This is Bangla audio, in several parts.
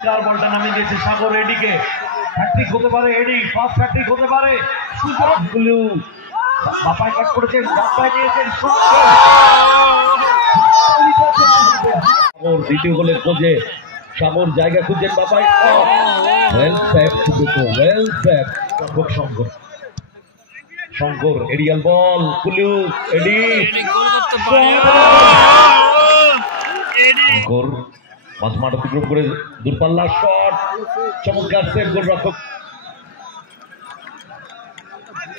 বলটা নামিয়ে দিয়েছে সাগর। এডিকে হ্যাট্রিক হতে পারে, এডি ফার্স্ট হ্যাট্রিক হতে পারে। সুযোগ বাপায় কাট করেছেন, বাপায় নিয়েছেন সাগর। দ্বিতীয় গোলের খোঁজে সাগর জায়গা খুঁজছেন বাপায়। Well save Subrata, well save Shankar. Shankar aerial ball, Kulu Eddie Shankar মাঝ মাঠ অতিক্রম করে দূরপাল্লা শট, চমৎকার সেভ গোলরক্ষক।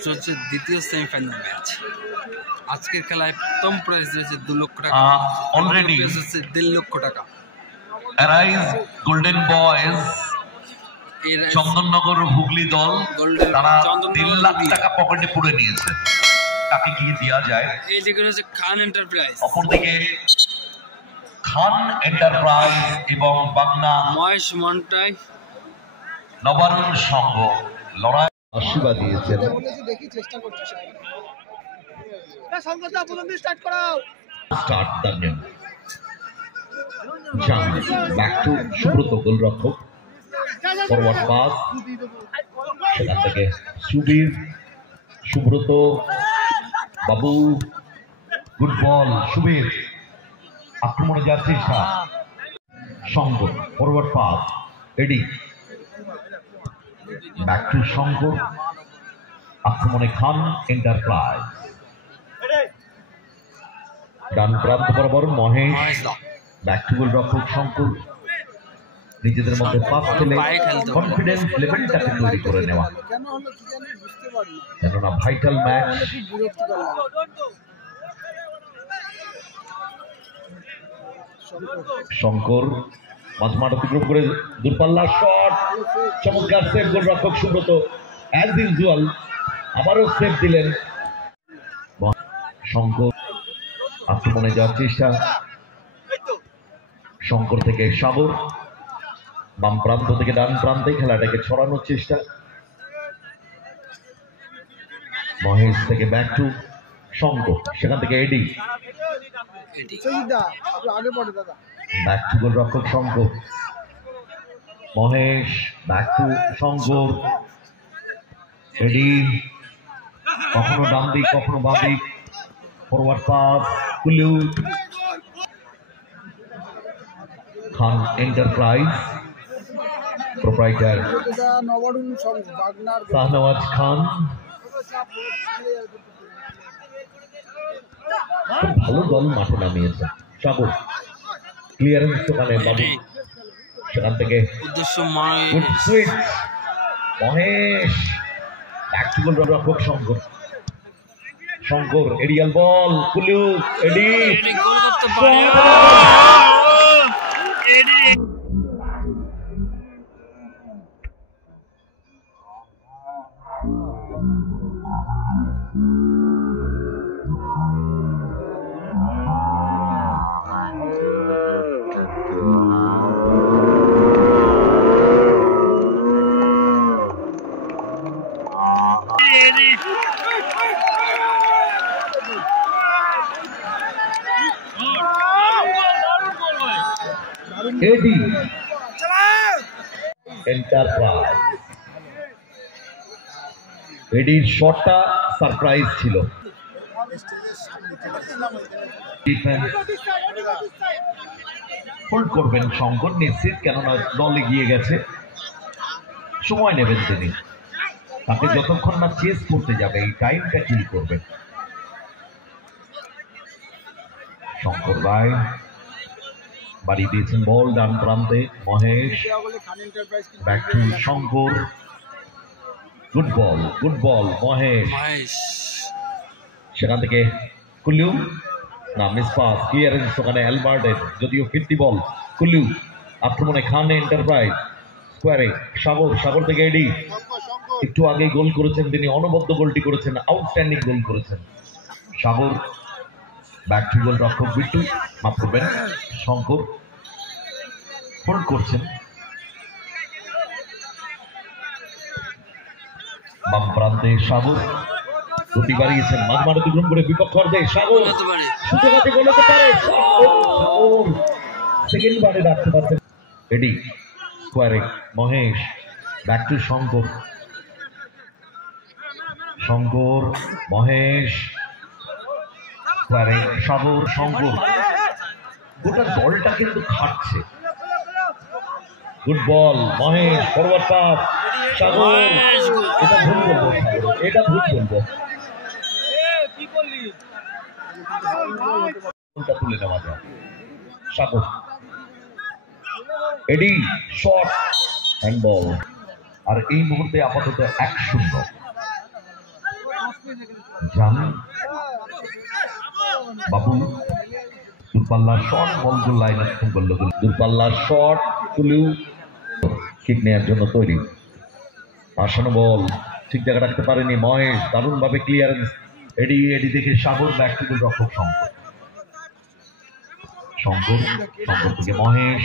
চলছে দ্বিতীয় সেমিফাইনাল ম্যাচ। আজকের খেলায় প্রথম প্রাইজ রয়েছে 2 লক্ষ টাকা, অলরেডি 1.5 লক্ষ টাকা। Arise golden boys Chandannagar Hooghly দল, তারা 3 লাখ টাকা পকেটে পুরে নিয়েছে। তাকে কি দেওয়া যায়? এইদিকে রয়েছে খান এন্টারপ্রাইজ, অপরদিকে খান এন্টারপ্রাইজ এবং বাংলা মহেশ মন্টাই নবারুণ সংঘ লড়াই আশীর্বাদ দিয়েছেন। স্টার্ট দানিয়ান জান, ব্যাক টু সুব্রত গোলরক্ষক, ফরওয়ার্ড পাস, সেখান থেকে সুবীর, সুব্রত বাবু, গুড বল সুবীর, আক্রমণে যাওয়ার চেষ্টা, Shankar forward pass, Eddie back to Shankar, আক্রমণে খান এন্টারপ্রাইজ, ডান প্রান্ত বরাবর মহেশ, ব্যাক টু গোলরক্ষক শঙ্কর। নিজেদের মধ্যে পাস খেলে কনফিডেন্স লেভেলটাকে তৈরি করে নেওয়া, কেননা ভাইটাল ম্যাচ। শঙ্কর মাঝ মাঠ অতিক্রম করে দূরপাল্লা শট, চমৎকার সেভ গোলরক্ষক সুব্রত। অ্যাজ ইউজুয়াল আবারও সেভ দিলেন শঙ্কর। আক্রমণে যাওয়ার চেষ্টা, শঙ্কর থেকে সাগর, বাম প্রান্ত থেকে ডান প্রান্তে খেলাটাকে ছড়ানোর চেষ্টা, মহেশ থেকে ব্যাক টু শঙ্কর, সেখান থেকে এডি, ব্যাক টু গোলরক্ষক শঙ্কর, মহেশ ব্যাক টু শঙ্কর, এডি কখনো ডান দিক কখনো বাঁ দিক, ফরওয়ার্ড পাস কুলু, খান এন্টারপ্রাইজ প্রোপ্রাইটার শাহনওয়াজ খান। খুব ভালো দল মাঠে নামিয়েছে। সাগর ক্লিয়ারেন্স দোকানে বাবু, সেখান থেকে মহেশ ব্যাক টু গোলরক্ষক শঙ্কর, শঙ্কর এরিয়াল বল, কুলু এডি এডি এন্টারপ্রাইজ। এডির শটটা সারপ্রাইজ ছিল। হোল্ড করবেন শঙ্কর নিশ্চিত, কেননা দল এগিয়ে গেছে, সময় নেবেন তিনি। তাকে যতক্ষণ না চেস করতে যাবে এই টাইমটা কিল করবেন। শঙ্কর রায় বাড়িয়ে দিয়েছেন বল ডান প্রান্তে, Mahesh back to Shankar, good ball Mahesh, সেখান থেকে কুল্লু না মিস পাস, ক্লিয়ারেন্স ওখানে অ্যালবার্টের, যদিও ফিরতি বল, কুল্লু আক্রমণে খান এন্টারপ্রাইজ স্কোয়ারে, সাগর থেকে এডি, একটু আগে গোল করেছেন তিনি, অনবদ্য গোলটি করেছেন, আউটস্ট্যান্ডিং গোল করেছেন সাগর। ব্যাক টু গোল রক্ষক বিট্টু, মাফ করবেন শঙ্কর, হোল্ড করছেন বাম প্রান্তে সাগর, গতি বাড়িয়েছেন মাঝ মাঠ অতিক্রম করে বিপক্ষ অর্ধে, সাগর সুযোগ আছে, গোল হতে পারে, সেকেন্ড বারে রাখতে পারছেন এডি, স্কোয়ারে মহেশ, ব্যাক টু শঙ্কর, শঙ্কর মহেশ, স্কোয়ারে সাগর, শঙ্কর। গোটা দলটা কিন্তু খাটছে। Good ball Mahesh, forward pass Sagar. এটা ভুল বলবো, এটা ভুল বলবো, তুলে নেওয়া যায়। সাগর, এডি শট, হ্যান্ডবল। আর এই মুহূর্তে আপাতত 1-0। জান বাবু দূরপাল্লার শট, বল লাইন করলো, দূরপাল্লার শট, কুলু কিক নেওয়ার জন্য তৈরি। আসানো বল ঠিক জায়গা রাখতে পারেনি মহেশ, দারুণ ভাবে ক্লিয়ারেন্স। এডি, এডি দেখে সাগর, ব্যাক টু রক্ষক শঙ্কর, শঙ্কর, শঙ্কর থেকে মহেশ,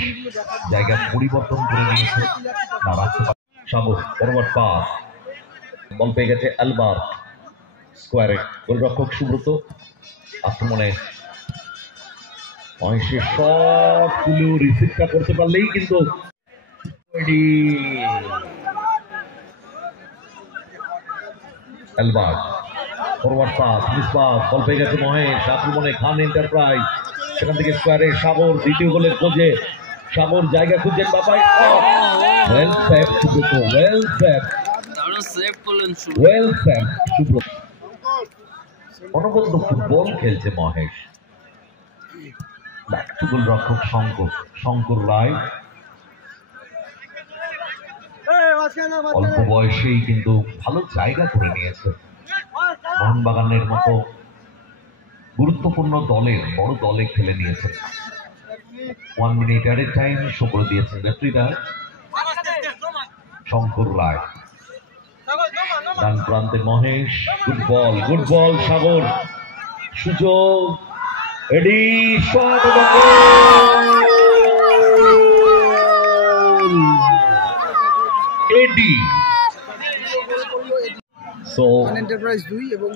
জায়গা পরিবর্তন করে নিয়েছে, না রাখতে পারে সাগর, ফরওয়ার্ড পাস, বল পেয়ে গেছে আলবার, স্কোয়ারে গোলরক্ষক সুব্রত, আক্রমণে মহেশের শট, কুলু রিসিভটা করতে পারলেই কিন্তু আলবার, ফরওয়ার্ড পাস, মিস পাস, বল পেয়ে গেছে মহেশ, আক্রমণে খান এন্টারপ্রাইজ, সেখান থেকে স্কোয়ারে সাগর, দ্বিতীয় গোলের খোঁজে সাগর, জায়গা খুঁজছেন বাবাই, well save Subrata, well save, well save Subrata. অনবদ্য ফুটবল খেলছে মহেশ। ব্যাক টু গোল রক্ষক শঙ্কর, শঙ্কর রায় অল্প বয়সেই কিন্তু ভালো জায়গা করে নিয়েছে। মোহনবাগানের মতো গুরুত্বপূর্ণ দলের, বড় দলে খেলে নিয়েছে। 1 মিনিট এট এ টাইম শো করে দিয়েছেন রেফারিরা। শঙ্কর রায়, ডান প্রান্তে মহেশ, গুড বল সাগর, সুযোগ, এডি শট, এডি। সো এন্টারপ্রাইজ 2 এবং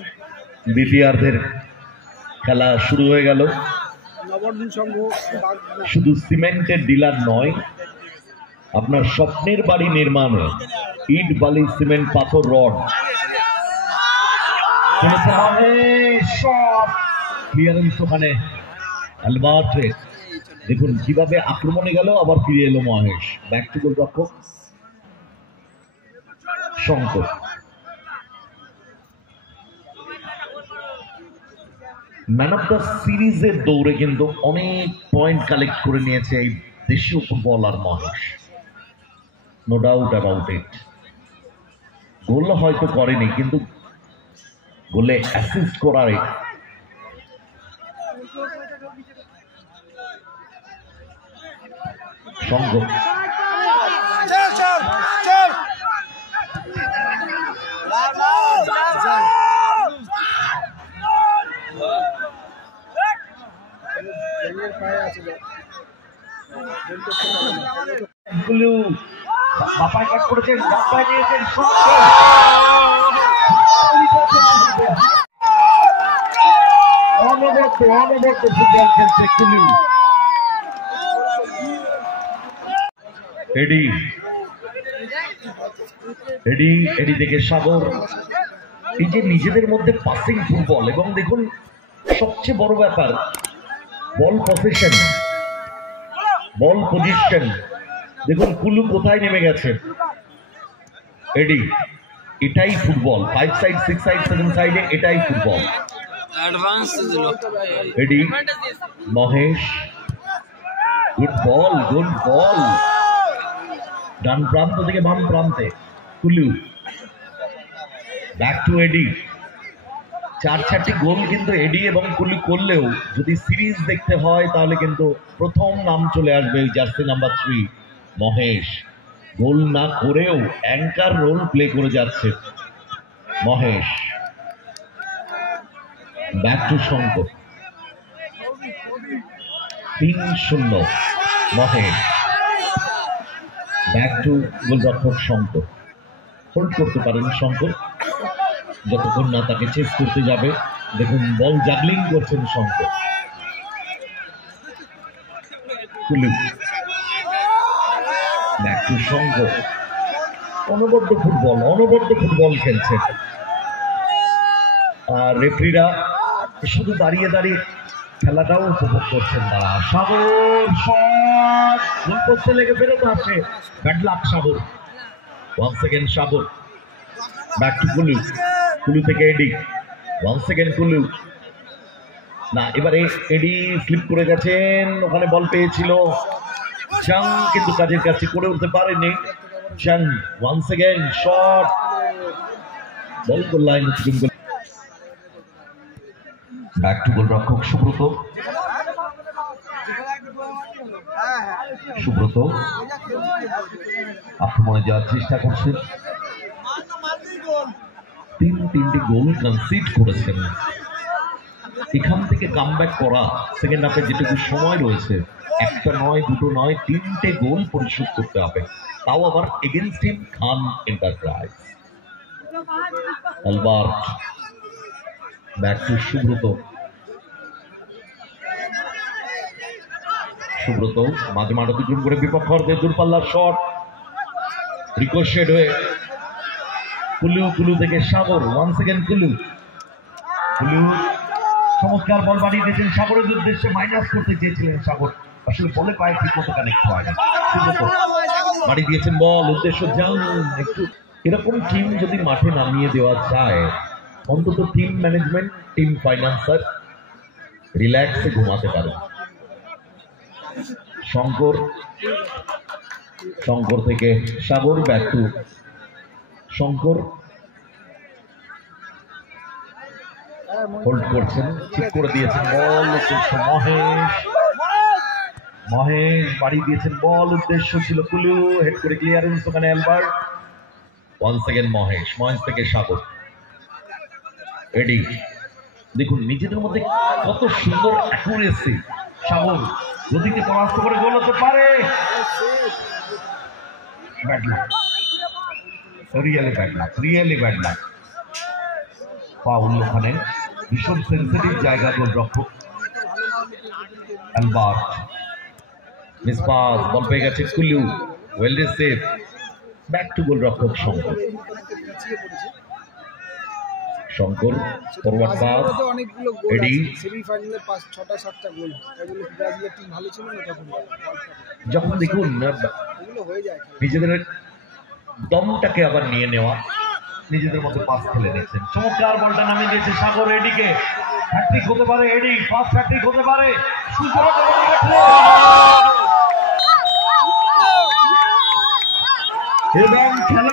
বিপিআরদের খেলা শুরু হয়ে গেল। নবরদিন সংঘ শুধু সিমেন্টের ডিলার নয়, আপনার স্বপ্নের বাড়ি নির্মাণে ইট, বালি, সিমেন্ট, পাথর, রড, ক্লিয়ারেন্স ওখানে আলবার্টের, দেখুন কিভাবে আক্রমণে গেল, আবার ফিরে এলো মহেশ, ব্যাক টু গোল রক্ষক শঙ্কর। ম্যান অফ দ্য সিরিজের দৌড়ে কিন্তু অনেক পয়েন্ট কালেক্ট করে নিয়েছে এই দেশীয় footballer Mahesh, no doubt about it. Goal হয়তো করেনি, কিন্তু গোলে অ্যাসিস্ট করার শঙ্কর, বাপায় কাট করেছেন, বাপায় নিয়েছেন, অনবদ্য ফুটবল খেলছে কুলু। এডি, এডি, এডি থেকে সাগর। এই যে নিজেদের মধ্যে পাসিং ফুটবল, এবং দেখুন সবচেয়ে বড় ব্যাপার বল পজিশন, বল পজিশন। দেখুন কুলু কোথায় নেমে গেছে, এডি, এটাই ফুটবল। 5 সাইড, 6 সাইড, 7 সাইডে এটাই ফুটবল। এডি, মহেশ, গুড বল, ডান প্রান্ত থেকে বাম প্রান্তে কুলু, ব্যাক টু এডি। 4-4টি গোল কিন্তু এডি এবং কুলু করলেও যদি সিরিজ দেখতে হয় তাহলে কিন্তু প্রথম নাম চলে আসবে জার্সি নাম্বার 3 মহেশ। গোল না করেও অ্যাঙ্কার রোল প্লে করে যাচ্ছে Mahesh. Back to Shankar, 3-0 Mahesh. Back two গোলরক্ষক শঙ্কর, হোল্ড করতে পারেন শঙ্কর যতক্ষণ না তাকে চেস করতে যাবে। দেখুন বল জাগলিং করছেন শঙ্কর। কুলু, ব্যাক টু শঙ্কর। অনবদ্য ফুটবল খেলছেন। আর রেফারিরা শুধু দাঁড়িয়ে দাঁড়িয়ে খেলাটাও উপভোগ করছেন তারা। সাগর শট, গোল পোস্টে লেগে ফেরত আসে। Bad luck Sagar. Once again Sagar. Back to Kulu. Kulu থেকে এডি। ওয়ান্স अगेन কুলু। না, এবারে এডি স্লিপ করে গেছেন, ওখানে বল পেয়েছিল জাং, কিন্তু কাজের কাছে করে উঠতে পারেনি জাং। ওয়ান্স अगेन শট, বল গোল লাইন অতিক্রম। ব্যাক টু গোলরক্ষক সুব্রত। সুব্রত আক্রমণে যাওয়ার চেষ্টা করছেন। তিনটি গোল কনসিড করেছেন। এখান থেকে কামব্যাক করা সেকেন্ড হাফে যেটুকু সময় রয়েছে, একটা নয়, দুটো নয়, 3টে গোল পরিশোধ করতে হবে, তাও আবার against team Khan enterprise. Albert. Back to Subrata. Subrata মাঝে মাঠ অতিক্রম করে বিপক্ষ অর্ধে দূরপাল্লার শট, রিকোশেড হয়ে কুলু থেকে সাগর। ওয়ান্স अगेन কুলু। চমৎকার বল বাড়িয়ে দিয়েছেন সাগরের উদ্দেশ্যে, মাইনাস করতে চেয়েছিলেন সাগর, আসলে বলে পায়ে ঠিক মতো কানেক্ট হয়নি। সুব্রত বাড়িয়ে দিয়েছেন বল, উদ্দেশ্য জাং। একটু এরকম টিম যদি মাঠে নামিয়ে দেওয়া যায়, অন্তত টিম ম্যানেজমেন্ট, টিম ফাইন্যান্সার রিল্যাক্সে ঘুমাতে পারে। শঙ্কর থেকে Sagar. Back to Shankar. Hold করছেন, ঠিক করে দিয়েছেন বল, মহেশ বাড়িয়ে দিয়েছেন বল, উদ্দেশ্য ছিল কুলু, হেড করে ক্লিয়ারেন্স, ওখানে অ্যালবার্ট। ওয়ান্স अगेन মহেশ থেকে সাগর। এডি দেখুন নিজেদের মধ্যে কত সুন্দর অ্যাকুরেসি। সাগর গতিকে পরাস্ত করে গোল হতে পারে। Bad luck, really bad luck. Foul ওখানে, ভীষণ সেন্সিটিভ জায়গা গোলরক্ষক। অ্যালবার্ট মিস পাস, বল পেয়ে গেছে কুলু, ওয়েল রিসিভ। ব্যাক টু গোলরক্ষক শঙ্কর। ফরওয়ার্ড পাস, অনেকগুলো গোল এডি। সেমিফাইনালে 6-7টা গোল। এগুলো ব্রাজিলের টিম ভালো ছিল না তখন। যখন দেখুন এগুলো হয়ে যায়, নিজেদের দমটাকে আবার নিয়ে নেওয়া, নিজেদের মধ্যে পাস খেলে নিয়েছেন। চমৎকার বলটা নামিয়ে দিয়েছে সাগর এডিকে। হ্যাট্রিক হতে পারে এডি, ফার্স্ট হ্যাট্রিক হতে পারে। এবং খেলা